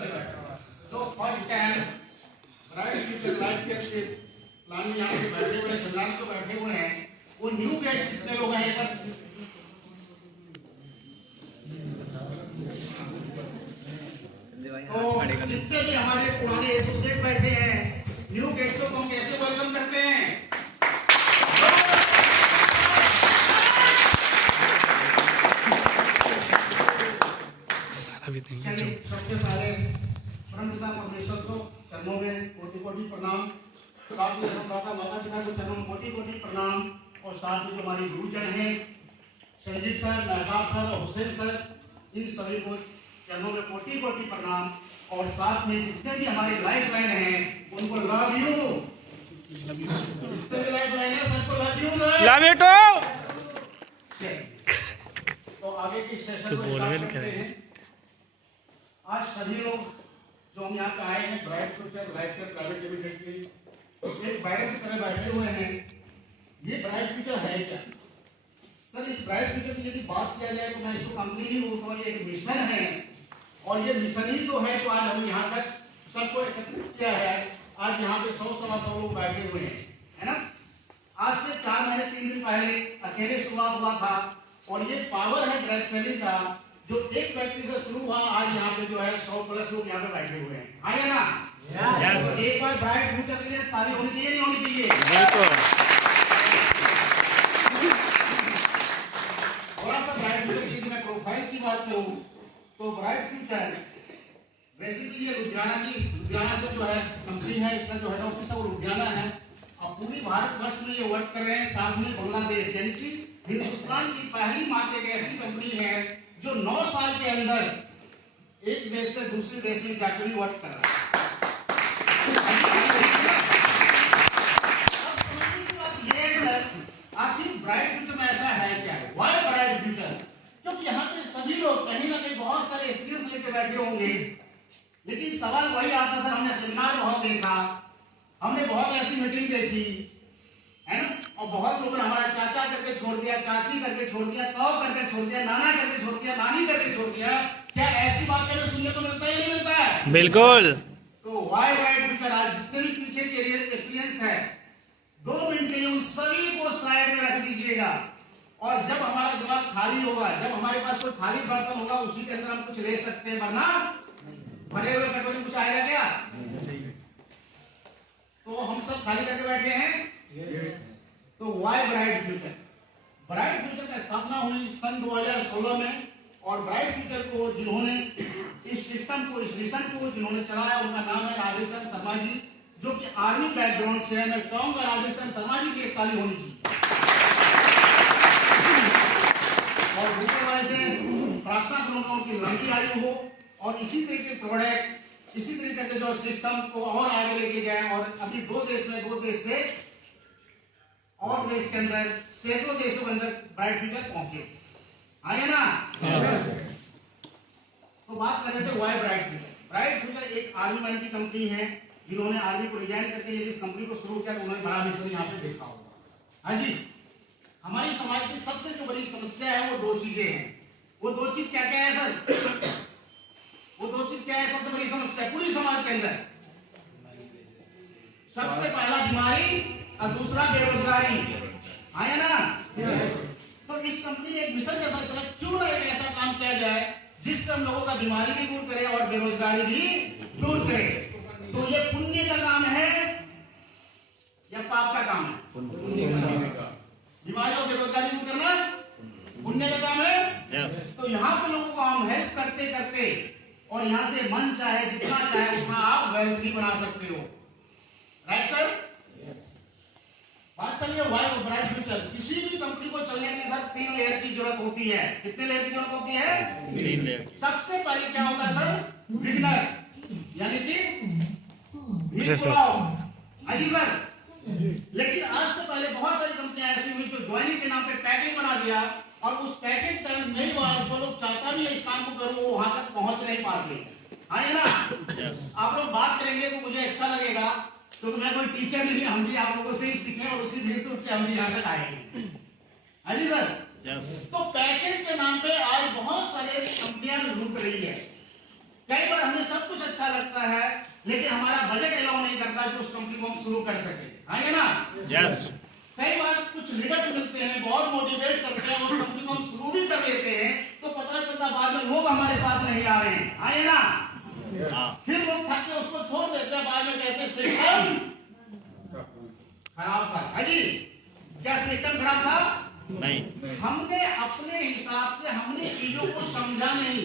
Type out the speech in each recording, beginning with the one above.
तो first time bright future life के plan में यहाँ पे बैठे हुए सेमिनार को बैठे हुए हैं, वो न्यू गेस्ट कितने लोग हैं पर तो जितने भी हमारे पुराने एसोसिएट बैठे हैं, न्यू गेस्टों को हम कैसे वेलकम करते हैं? चलिए सबसे पहले परमपिता परमेश्वर को चरणों में कोटि कोटि प्रणाम, साथ में माता पिता को चरणों में कोटि कोटि प्रणाम, और साथ में जो हमारे गुरुजन हैं संजीव सर, महताब सर और हुसैन सर, इन सभी को चरणों में कोटि कोटि प्रणाम, और साथ में जितने भी हमारे लाइफ लाइन हैं उनको लव यू, जितने भी लाइफ लाइन है सबको लव यू तो आगे के सेशन को स्टार्ट करते हैं। आज सभी लोग जो हम यहाँ पे आए हैं bright future life care private limited के एक बैरक की तरह बैठे हुए हैं। ये ब्राइट फ्यूचर है क्या सर? इस ब्राइट फ्यूचर की यदि बात किया जाए तो मैं इसको कंपनी नहीं बोलता हूँ, ये एक मिशन है, और ये मिशन ही तो है जो आज हम यहाँ तक सबको एकत्रित किया है। आज यहाँ पे 100-125 लोग बैठे हुए हैं, है ना? आज से 4 महीने 3 दिन पहले अकेले शुरुआत हुआ था, और ये पावर है ब्राइट सेलिंग का, जो एक व्यक्ति से शुरू हुआ, आज यहाँ पे जो है 100+ लोग यहाँ पे बैठे हुए हैं, आगे ना? तो एक बार ब्राइट फ्यूचर के लिए ताली होनी चाहिए, नहीं होनी चाहिए? थोड़ा सा ब्राइट फ्यूचर की मैं प्रोफाइल की बात करूँ तो ब्राइट फ्यूचर बेसिकली ये लुधियाना से जो है कंपनी है, इसका जो हेड ऑफिस है वो लुधियाना है, और पूरी भारतवर्ष में ये वर्क कर रहे हैं। साथ में बांग्लादेश, यानी कि हिंदुस्तान की पहली मात्र एक ऐसी कंपनी है जो 9 साल के अंदर एक देश से दूसरे देश में जाकर भी वर्क कर रहा है। आखिर ब्राइट फ्यूचर में ऐसा है क्या? Why bright future? क्योंकि यहाँ पे सभी लोग कहीं ना कहीं बहुत सारे एक्सपीरियंस लेके बैठे होंगे, लेकिन सवाल वही आता सर, हमने सेमिनार बहुत देखा, हमने बहुत ऐसी मीटिंग देखी, है ना, और बहुत लोगों ने हमारा चाचा करके छोड़ दिया, चाची करके छोड़ दिया, ताऊ करके छोड़ दिया, नाना करके छोड़ दिया, नानी करके छोड़ दिया। क्या ऐसी बात करें सुनने को मिलता है या नहीं मिलता है? बिल्कुल। तो व्हाई ब्राइट फ्यूचर, आज जितने भी पीछे के एक्सपीरियंस है 2 मिनट के लिए उन सभी को साइड में रख दीजिएगा, और जब हमारा दिमाग खाली होगा, जब हमारे पास कोई खाली बर्तन होगा, उसी के अंदर हम कुछ ले सकते हैं, वरना भरे हुए कटोरी कुछ आएगा क्या? तो हम सब खाली करके बैठे हैं। तो why bright future? Bright future की स्थापना हुई सन 2016 में, और ब्राइट फ्यूचर को जिन्होंने इस सिस्टम को, इस मिशन को जिन्होंने चलाया, उनका नाम है राधेश्याम शर्मा जी, जो कि आर्मी बैकग्राउंड से है। मैं चाहूंगा राधेश्याम शर्मा जी की एक ताली होनी चाहिए। और दूसरे वाले से प्रार्थना करूंगा उनकी लंबी आयु हो, और इसी तरह के प्रोडक्ट, इसी तरीके के जो सिस्टम को और आगे लेके जाए, और अभी 2 देश में, 2 देश से और देश के अंदर सैकड़ों देशों के अंदर ब्राइट फ्यूचर पहुंचे, आए ना? तो बात कर रहे थे why bright future. Bright future एक आर्मी मैन की कंपनी है, जिन्होंने आर्मी को डिजाइन करके यदि इस कंपनी को शुरू किया तो उन्होंने बड़ा मिशन यहाँ पे देखा होगा। हाँ जी, हमारी समाज की सबसे जो बड़ी समस्या है वो 2 चीजें हैं। वो 2 चीज क्या क्या है सर? वो 2 चीज क्या है सबसे बड़ी समस्या पूरी समाज के अंदर? सबसे पहला बीमारी और दूसरा बेरोजगारी, आया ना? तो इस कंपनी ने एक मिशन जैसा चला, क्यों ना एक ऐसा काम किया जाए जिससे हम लोगों का बीमारी भी दूर करे और बेरोजगारी भी दूर करे। तो ये पुण्य का काम है या पाप का काम है? बीमारी और बेरोजगारी दूर करना पुण्य का काम है। तो यहाँ पे लोगों को हम हेल्प करते करते, और यहाँ से मन चाहे जितना चाहे उतना आप वेल्थ भी बना सकते हो, राइट सर? बात चलिए व्हाई ब्राइट फ्यूचर। किसी भी कंपनी को चलने के लिए सर 3 लेयर की जरूरत होती है। कितने लेयर की जरूरत होती है? 3 लेयर। सबसे पहले क्या होता है सर? बिगिनर, यानी कि अजी सर। लेकिन आज से पहले बहुत सारी कंपनियां ऐसी हुई जो ज्वाइनिंग के नाम पे पैकेज बना दिया, और उस पैकेज का कई बार जो लोग चाहता भी है इस काम को करूं वो वहां तक पहुंच नहीं पाते, है ना? आप लोग बात करेंगे तो मुझे अच्छा लगेगा, क्योंकि मैं कोई टीचर नहीं, हम भी आप लोगों से ही सीखे और उसी भीड़ से उठ के हम भी यहाँ तक आएंगे, है जी सर? तो पैकेज के नाम पे आज बहुत सारे कंपनियां लूट रही है। कई बार हमें सब कुछ अच्छा लगता है, लेकिन हमारा बजट अलाउ नहीं करता जो उस कंपनी को हम शुरू कर सके, है ना? यस। कई बार कुछ लीडर्स मिलते हैं, बहुत मोटिवेट करते हैं, उस कंपनी को हम शुरू भी कर लेते हैं, तो पता चलता बाद में लोग हमारे साथ नहीं आ रहे हैं, है ना? फिर लोग थक के उसको छोड़ देते हैं, बाद में कहते हैं सिस्टम खराब था। हाजी, क्या सिस्टम खराब था? नहीं। हमने अपने हिसाब से हमने चीजों को समझा नहीं।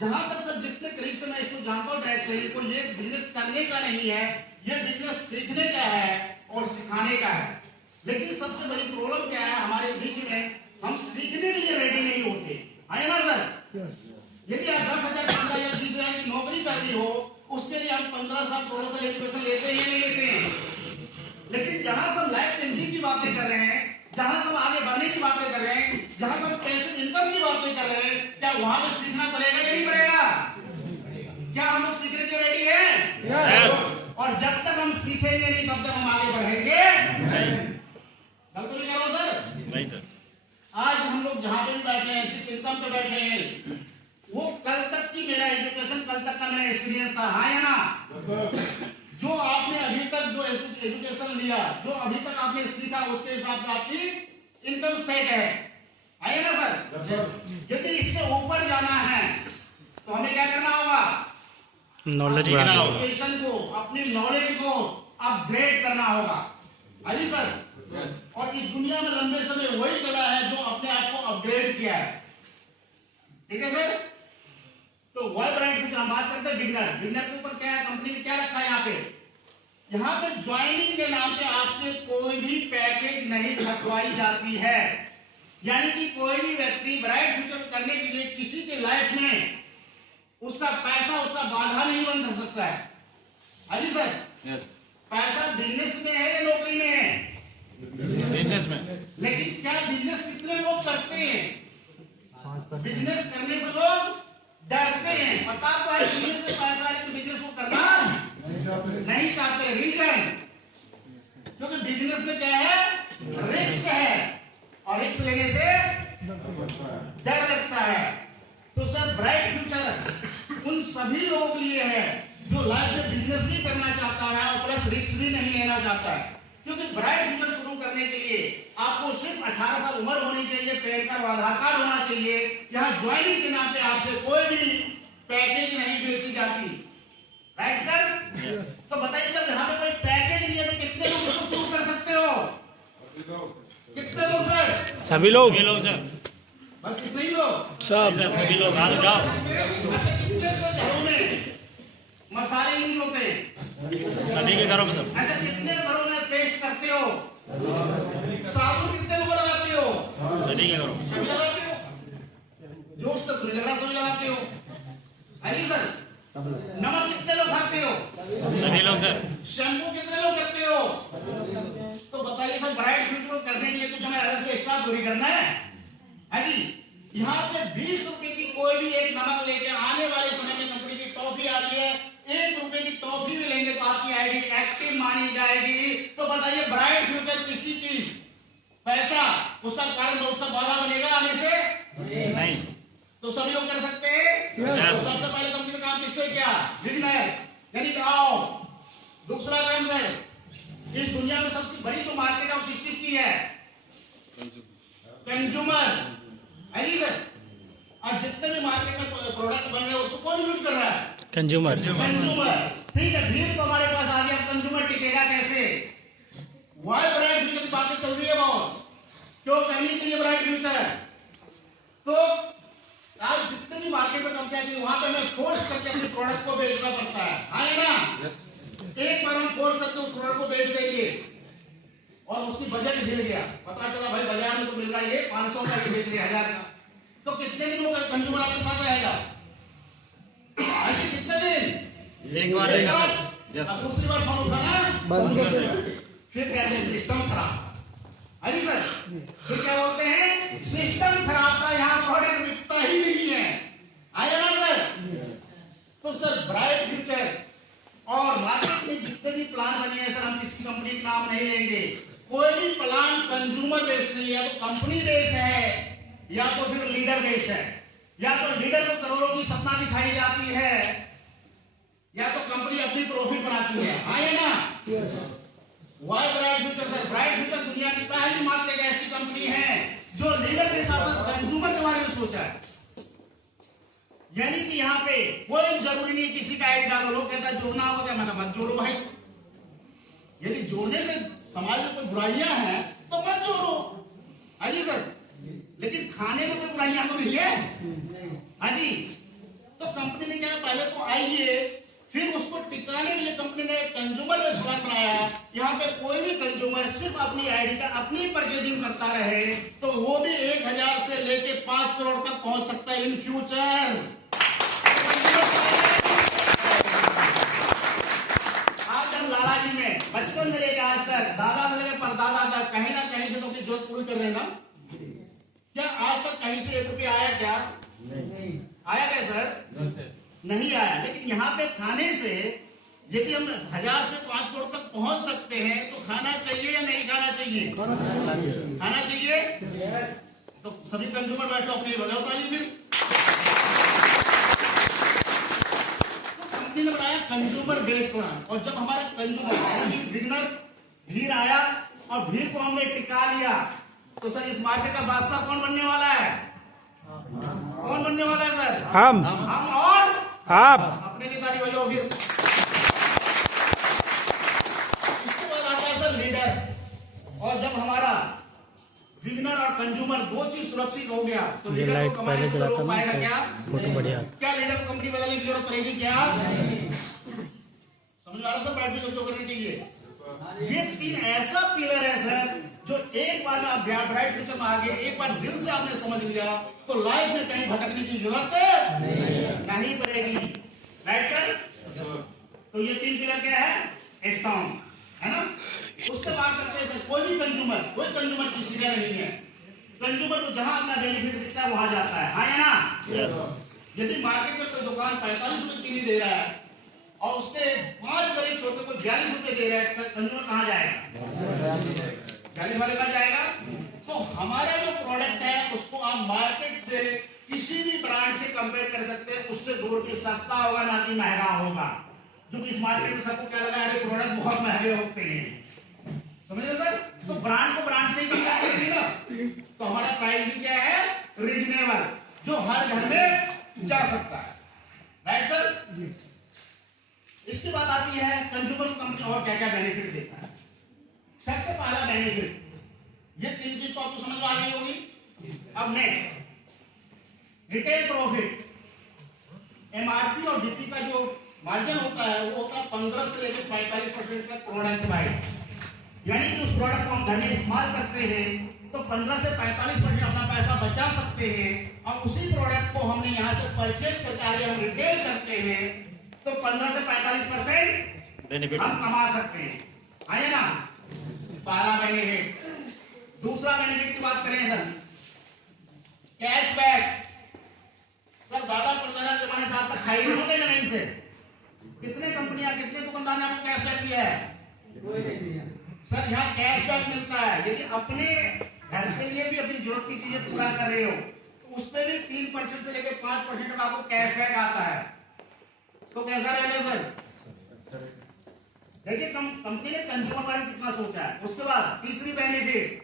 जहां तक सब जितने करीब से मैं इसको जानता हूँ डायरेक्ट से, को ये बिजनेस करने का नहीं है, ये बिजनेस सीखने का है और सिखाने का है। लेकिन सबसे बड़ी प्रॉब्लम क्या है हमारे बीच में, हम सीखने के लिए रेडी नहीं होते, है ना सर? यदि आप 10,000, 15,000, 20,000 की नौकरी करनी हो, उसके लिए हम 15 साल 16 साल एजुकेशन लेते हैं या नहीं लेते हैं? लेकिन जहां हम लाइफ चेंजिंग की बातें कर रहे हैं, जहां हम आगे बढ़ने की बातें कर रहे हैं, जहां हम पैसे इनकम की बातें कर रहे हैं, क्या वहां पे सीखना पड़ेगा या नहीं पड़ेगा? क्या हम लोग सीखने के रेडी हैं? यस। और जब तक हम सीखेंगे नहीं तब तक हम आगे बढ़ेंगे नहीं। गलत नहीं कह रहा हूं सर? नहीं सर। आज हम लोग जहां पे भी बैठे हैं, जिस इनकम पे बैठे हैं, वो कल तक की मेरा एजुकेशन, कल तक का मेरा एक्सपीरियंस था, हाँ या ना? जो आपने अभी तक जो एजुकेशन लिया, जो अभी तक आपने सीखा, उसके हिसाब से आपकी इनकम सेट है ना सर? यदि इससे ऊपर जाना है तो हमें क्या करना होगा? नॉलेज बढ़ाना बढ़ाना, एजुकेशन को, अपनी नॉलेज को अपग्रेड करना होगा, अजी सर? और इस दुनिया में लंबे समय वही चला है जो अपने आप को अपग्रेड किया है, ठीक है सर? तो वाई ब्रांड की हम बात करते हैं बिगनर। बिगनर के ऊपर क्या है, कंपनी ने क्या रखा है यहाँ पे ज्वाइनिंग के नाम पे आपसे कोई भी पैकेज नहीं खटवाई जाती है। यानी कि कोई भी व्यक्ति ब्राइट फ्यूचर करने के लिए किसी के लाइफ में उसका पैसा उसका बाधा नहीं बन सकता है, अजी सर? पैसा बिजनेस में है या नौकरी में है? बिजनेस में। लेकिन क्या बिजनेस कितने लोग करते हैं? बिजनेस करने से लोग डरते हैं। पता तो है बिजनेस में पैसा है, लेकिन बिजनेस को करना नहीं चाहते। रीजन, क्योंकि बिजनेस में क्या है, रिस्क है, और रिस्क लेने से डर लगता है। तो सर ब्राइट फ्यूचर उन सभी लोगों के लिए है जो लाइफ में बिजनेस भी करना चाहता है और प्लस रिस्क भी नहीं लेना चाहता है। क्योंकि ब्राइट फ्यूचर शुरू करने के लिए आपको सिर्फ 18 साल उम्र होनी चाहिए, पैन कार्ड और आधार कार्ड होना चाहिए। यहाँ ज्वाइनिंग के नाम पे आपसे कोई भी पैकेज नहीं बेची जाती, राइट सर? तो बताइए, जब यहाँ पे कोई पैकेज नहीं है तो कितने लोग इसको शुरू कर सकते हो? कितने लोग सर? सभी लोग सर। बस कितने ही लोग? सब सभी लोग आ जाओ। अच्छा, कितने घरों में मसाले यूज होते हैं? सभी के घरों में सब। अच्छा, कितने घरों में पेस्ट करते हो? साबुन कितने लोग लगाते हो? सभी के घरों में। सभी लगाते हो? जो सब लगा सभी लगाते हो, है सर? नमक कितने लोग खाते हो? सभी लोग सर। शैम्पू कितने लोग करते हो? तो बताइए सर, ब्राइट फ्यूचर करने के लिए कुछ हमें अलग से स्टाफ दूरी करना है जी? यहाँ पे 20 रुपए की कोई भी एक नमक लेके आने वाले समय में कंपनी की टॉफी आती है, 1 रुपए की टॉफी भी लेंगे तो आपकी आईडी एक्टिव मानी जाएगी। तो बताइए, ब्राइट फ्यूचर किसी की पैसा उसका कारण उसका बाधा बनेगा आने से? नहीं। तो सभी लोग कर सकते हैं। तो सबसे पहले कंपनी का काम किसको क्या? बिगिनर, यानी कि आओ। दूसरा काम सर, इस दुनिया में सबसे बड़ी तो मार्केट है किस चीज की है? कंज्यूमर, है सर? और जितने भी मार्केट में प्रोडक्ट बन रहे हैं उसको कौन यूज कर रहा है? कंज्यूमर। ठीक है, भीड़ तो हमारे पास आ गया, कंज्यूमर टिकेगा कैसे? वाई ब्राइट फ्यूचर की बातें चल रही है बॉस, क्यों करनी चाहिए ब्राइट फ्यूचर? तो आप जितने भी मार्केट में कंपनियां थी वहां पे हमें फोर्स करके अपने प्रोडक्ट को बेचना पड़ता है ना? एक बार हम फोर्स करके उस प्रोडक्ट को बेच देंगे और उसकी बजट हिल गया, पता चला भाई बाजार में तो मिल रहा है ये 500 का, ये बेच रहे 1000 का, तो कितने दिनों तक कंज्यूमर आपके साथ रहेगा? कितने दिन? एक बार रहेगा सर। अब दूसरी बार फोन उठाना बंद कर देना, फिर कहते हैं सिस्टम खराब। अरे सर, फिर क्या बोलते हैं? सिस्टम खराब का यहाँ प्रोडक्ट बिकता ही नहीं है, आया ना सर? तो सर ब्राइट फ्यूचर और मार्केट में जितने भी प्लान बने हैं सर, हम किसी कंपनी का नाम नहीं लेंगे, कोई भी प्लान कंज्यूमर बेस नहीं है, तो कंपनी बेस है या तो फिर लीडर बेस है। या तो लीडर को करोड़ों की सपना दिखाई जाती है, या तो कंपनी अपनी प्रॉफिट बनाती है। हाँ या ना? Why bright future sir? Bright future दुनिया की पहली मात्र एक ऐसी कंपनी है जो लीडर के साथ साथ कंज्यूमर के बारे में सोचा है। यानी कि यहाँ पे कोई जरूरी नहीं किसी का आईडी डालो। लोग कहता है जोड़ना होगा क्या? मैंने मत जोड़ो भाई। यदि जोड़ने से समाज में कोई बुराइयां हैं तो मत जोड़ो। हाँ जी सर। लेकिन खाने में कोई बुराइयां तो नहीं है। हाँ जी। तो कंपनी ने क्या, पहले तो आइए, फिर उसको टिकाने के लिए कंपनी ने कंज्यूमर रेस्टोरेंट बनाया। यहाँ पे कोई भी कंज्यूमर सिर्फ अपनी आईडी का अपनी परचेजिंग करता रहे तो वो भी 1000 से लेके 5 करोड़ तक पहुंच सकता है इन फ्यूचर। आज हम लाला जी में बचपन से लेकर आज तक, दादा से लेकर परदादा तक कहीं ना कहीं से तो अपनी जरूरत पूरी कर रहे हैं ना। क्या आज तक कहीं से 1 रुपया आया क्या? आया क्या सर? नहीं आया। लेकिन यहाँ पे खाने से यदि हम 1000 से 5 करोड़ तक पहुंच सकते हैं तो खाना चाहिए या नहीं खाना चाहिए? खाना चाहिए। तो सभी कंज्यूमर बैठो, अपनी बजाओ ताली फिर। तो कंपनी ने बनाया कंज्यूमर बेस्ड प्लान, और जब हमारा कंज्यूमर बिगनर भीड़ आया और भीड़ को हमने टिका लिया तो सर इस मार्केट का बादशाह कौन बनने वाला है? कौन बनने वाला है सर? हम और आप। अपने लिए ताली बजाओ फिर। इसके बाद आता है सर लीडर। और जब हमारा बिगनर और कंज्यूमर दो चीज सुरक्षित हो गया तो ये लीडर लाइट को कमाने पहले से जलाता रोक ना पाएगा तो क्या? फोटो बढ़िया। क्या लीडर को कंपनी बदलने की जरूरत पड़ेगी क्या? समझ आ रहा सर? बैठ जो करनी चाहिए। ये 3 ऐसा पिलर है सर जो एक बार में आप ब्राइट फ्यूचर में आ गए, एक बार दिल से आपने समझ लिया तो लाइफ में कहीं भटकने की जरूरत नहीं पड़ेगी। Right sir? तो ये 3 पिलर क्या है? स्ट्रॉन्ग है ना। उसके बाद करते हैं सर कोई कंज्यूमर किसी का नहीं है। कंज्यूमर को जहां अपना बेनिफिट दिखता है वहां जाता है। हाँ या ना? यदि मार्केट में कोई दुकान 45 रुपए चीनी दे रहा है और उसके 5 गरीब छोटे को 42 रुपए दे रहा है तो कंज्यूमर कहां जाएगा? 42 वाले कहां जाएगा? तो हमारा जो प्रोडक्ट है उसको आप मार्केट से किसी भी ब्रांड से कंपेयर कर सकते हैं, उससे 2 रुपये सस्ता होगा ना कि महंगा होगा। जो इस मार्केट में सबको क्या लगा है प्रोडक्ट बहुत महंगे होते हैं। समझ रहे सर? तो ब्रांड को ब्रांड से ही कंपेयर करेंगे ना तो हमारा प्राइस भी क्या है? रीजनेबल, जो हर घर में जा सकता है। Right sir? इसके बाद आती है कंज्यूमर कंपनी और क्या क्या बेनिफिट देता है। सबसे पहला बेनिफिट, ये 3 चीज तो आपको समझ में आ गई होगी। अब नेक्स्ट रिटेल प्रॉफिट। एमआरपी और डीपी का जो मार्जिन होता है वो होता है 15 से लेकर 45% का प्रोडक्ट वाइज। यानी कि उस प्रोडक्ट को हम घर में इस्तेमाल करते हैं तो 15 से 45% अपना पैसा बचा सकते हैं, और उसी प्रोडक्ट को हमने यहाँ से परचेज करके आगे हम रिटेल करते हैं तो 15 से 45% बेनिफिट हम कमा सकते हैं। आइए ना, पहला बेनिफिट। दूसरा बेनिफिट की बात करें सर, कैशबैक। सर दादा परदादा के जमाने से आज तक खाई नहीं होंगे ना नहीं से? कितने कंपनियां, कितने दुकानदार ने आपको कैशबैक दिया है? सर यहाँ कैशबैक मिलता है। यदि अपने घर के लिए भी अपनी जरूरत की चीजें पूरा कर रहे हो तो उसमें भी 3% से लेकर 5% तक आपको कैशबैक आता है। तो कैसा रहेगा सर? देखिए कंपनी ने कंज्यूमर बारे में कितना सोचा है। उसके बाद तीसरी बेनिफिट,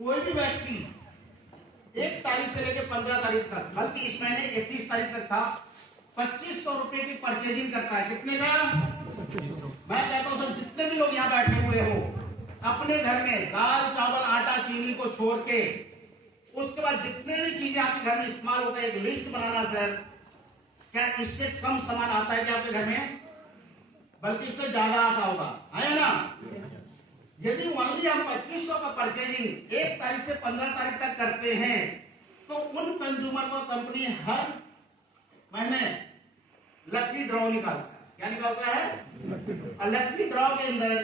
कोई भी व्यक्ति 1 तारीख से लेकर 15 तारीख तक, बल्कि इस महीने 31 तारीख तक था, 2500 रुपए की परचेजिंग करता है। कितने का? मैं कहता हूं सर जितने भी लोग यहाँ बैठे हुए हो अपने घर में दाल चावल आटा चीनी को छोड़ के उसके बाद जितने भी चीजें आपके घर में इस्तेमाल होता है एक लिस्ट बनाना सर। क्या इससे कम सामान आता है क्या आपके घर में? बल्कि इससे ज्यादा आता होगा, है ना? यदि ओनली हम 2500 का परचेजिंग 1 तारीख से 15 तारीख तक करते हैं तो उन कंज्यूमर को कंपनी हर महीने लकी ड्रॉ निकालता है। क्या निकालता है? लकी ड्रॉ के अंदर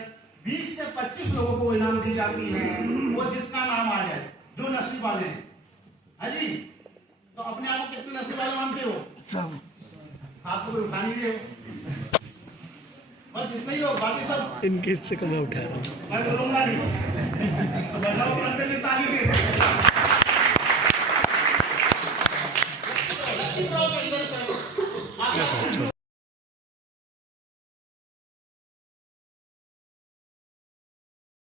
20 से 25 लोगों को इनाम दी जाती है, वो जिसका नाम आ जाए, जो नसीब वाले हैं। हाँ जी, तो अपने आप को कितने नसीब वाले मानते हो? हाथ को उठा नहीं रहे हो, बस इतना ही हो, बाकी सब इनके से कम उठा रहा हूँ। मैं बोलूंगा नहीं। ताली देखो, छोड़।